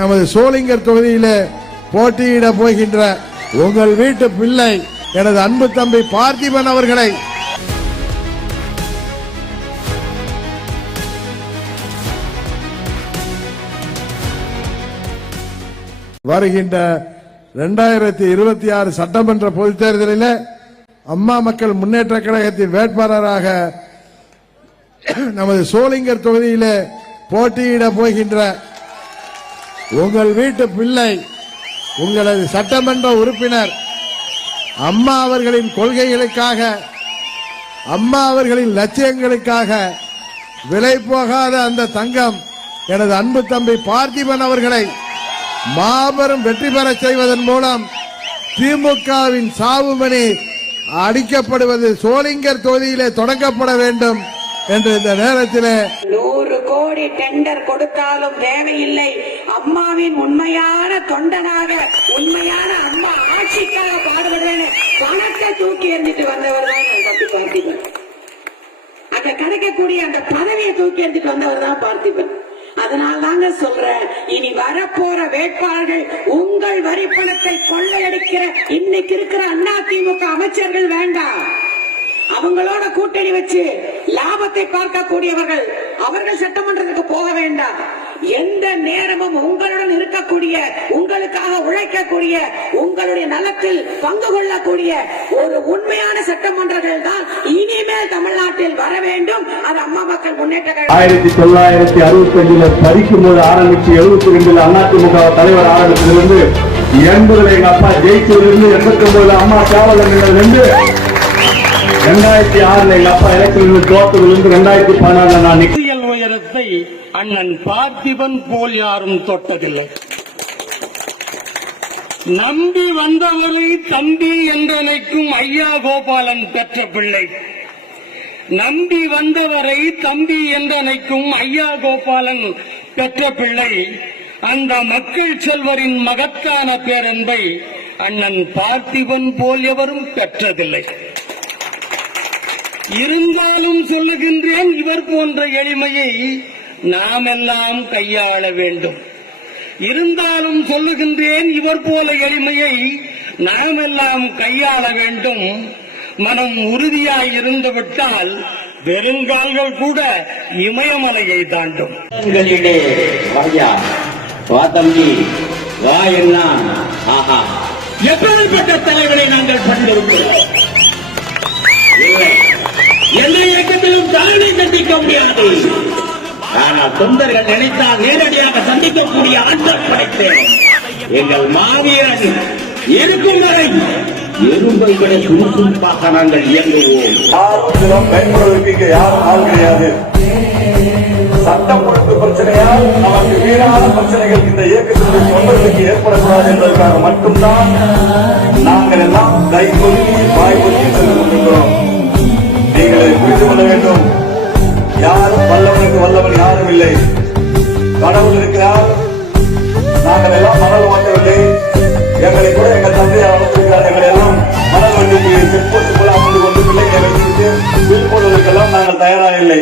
நமது சோளிங்கர் தொகுதியில போட்டியிட போகின்ற உங்கள் வீட்டு பிள்ளை எனது அன்பு தம்பி பார்த்திபன் அவர்களை வருகின்ற இரண்டாயிரத்தி இருபத்தி ஆறு சட்டமன்ற பொதுத் தேர்தலில் அம்மா மக்கள் முன்னேற்ற கழகத்தின் வேட்பாளராக நமது சோளிங்கர் தொகுதியிலே போட்டியிட போகின்ற உங்கள் வீட்டு பிள்ளை உங்களது சட்டமன்ற உறுப்பினர் அம்மா அவர்களின் கொள்கைகளுக்காக அம்மா அவர்களின் லட்சியங்களுக்காக விலை போகாத அந்த தங்கம் எனது அன்பு தம்பி பார்த்திபன் அவர்களை மாபெரும் வெற்றி பெறச் செய்வதன் மூலம் திமுகவின் சாவுமணி அடிக்கப்படுவது சோளிங்கர் தொகுதியிலே தொடங்கப்பட வேண்டும் என்று இந்த நேரத்திலே நூறு கோடி டெண்டர் கொடுத்தாலும் தேவையில்லை அம்மாவின் உண்மையான தொண்டனாக உண்மையான அம்மா ஆட்சிக்காக பாடுபடுறேன்னு பணத்தை தூக்கி எறிஞ்சிட்டு வந்தவர் தான் தம்பி பார்த்திபன். அங்க கிடைக்கக்கூடிய அந்த பதவியை தூக்கி எறிஞ்சிட்டு வந்தவர் தான் பார்த்திபன். அதனால தாங்க சொல்றேன் இனி வரப்போற வேட்பாளர்கள் உங்கள் வரி பணத்தை கொள்ளையடிக்கிற இன்னைக்கு இருக்கிற அண்ணா திமுக அமைச்சர்கள் வேண்டாம். அவங்களோட கூட்டணி வச்சு லாபத்தை பார்க்கக்கூடியவர்கள் அவர்கள் சட்டமன்றத்துக்கு போக வேண்டாம். எந்த நேரமும் உங்களுடன் இருக்கக்கூடிய உங்களுக்காக உழைக்கக்கூடிய உங்களுடைய நலத்தில் பங்கு கொள்ளக்கூடிய ஒரு உண்மையான சட்டமன்றங்கள் தான் இனிமேல் தமிழ்நாட்டில் வர வேண்டும். அது அம்மா மக்கள் முன்னேற்ற கழகம். ஆயிரத்தி தொள்ளாயிரத்தி அறுபத்தி அஞ்சுல பறிக்கும் போது ஆரம்பிச்சு எழுபத்தி ரெண்டுல அதிமுக தலைவர் ஆரம்பிச்சதிலிருந்து எண்பதுல எங்க அப்பா ஜெயிச்சதுலேருந்து எண்பத்தி ஒன்பதுல அம்மா சேவலங்கள் இருந்து ரெண்டாயிரத்தி ஆறுல எங்க அப்பா எலெக்ஷன் தோத்ததுலேருந்து ரெண்டாயிரத்தி பதினாறுல நான் நிக்க- அண்ணன் பார்த்திபன் போல் யாரும் தொட்டதில்லை. நம்பி வந்தவரை தம்பி என்றனைக்கும் ஐயா கோபாலன் பெற்ற பிள்ளை. நம்பி வந்தவரை தம்பி என்றனைக்கும் ஐயா கோபாலன் பெற்ற பிள்ளை. அந்த மக்கள் செல்வரின் மகத்தான பேரன்பை அண்ணன் பார்த்திபன் போல் எவரும் பெற்றதில்லை. இருந்தாலும் சொல்லுகின்றேன் இவர் போன்ற எளிமையை நாம் எல்லாம் கையாள வேண்டும். இருந்தாலும் சொல்லுகின்றேன் இவர் போல எளிமையை நாம் எல்லாம் கையாள வேண்டும். மனம் உறுதியாய் இருந்து விட்டால் வெறுங்கால்கள் கூட இமயமலையை தாண்டும். வாயா வா தம்பி வா என்ன ஆஹா. எப்படிப்பட்ட தலைவரை நாங்கள் கண்டிருக்கிறோம்? இல்லை. எந்த இயக்கத்திலும் தலைமை சந்திக்க முடியாது. ஆனால் தொண்டர்கள் நினைத்தால் நேரடியாக சந்திக்கக்கூடிய ஆற்றல் படைத்தேன் எங்கள் மாவீரன் இருக்கும் வரை எறும்பை விட சுறுசுறுப்பாக நாங்கள் இயங்குவோம். யாரும் இதெல்லாம் பயன்படுவதற்கு யாரும் ஆள் கிடையாது சட்டம் ஒழுங்கு பிரச்சனையால் நமக்கு வீணான பிரச்சனைகள் இந்த இயக்கத்தினுடைய தொண்டர்களுக்கு ஏற்படக்கூடாது என்பதற்காக மட்டும்தான் நாங்கள் எல்லாம் கைகொலி வாய்ப்பு இல்லை. கடவுள் இருக்கிறார். நாங்கள் எல்லாம் மணல் மாட்டவில்லை எங்களை கூட எங்கள் தந்தையார் அமைச்சிருக்கிறார் எங்களை எல்லாம் மணல் வண்டிக்கு செக் போல அமர்ந்து கொண்டு பிள்ளைகளை வைத்துவிட்டு பில் போடுவதற்கெல்லாம் நாங்கள் தயாராக இல்லை.